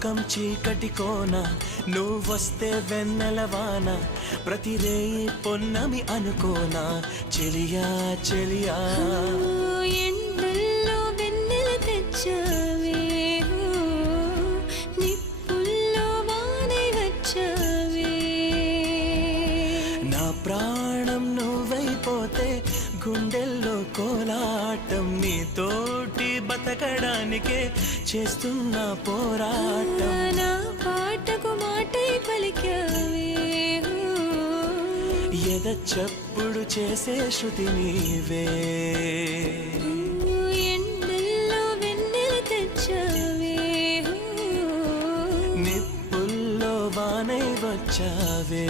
లోకం చీకటి కోన నువ్వొస్తే వెన్నెలవాన ప్రతి రేయి పొన్నమి అనుకోనా చెలియా చెలియా ఎండల్లో వెన్నెల తెచ్చావే నిప్పుల్లో వానై వచ్చావే నా ప్రాణం నువ్వైపోతే గుండెల్లో కోలాటం నీతోటి బతకడానికే చేస్తున్న పోరాటం నా పాటకు మాటై పలికావే ఎద చప్పుడు చేసే శృతి నీవే ఎండల్లో వెన్నెల తెచ్చావే నిప్పుల్లో వానై వచ్చావే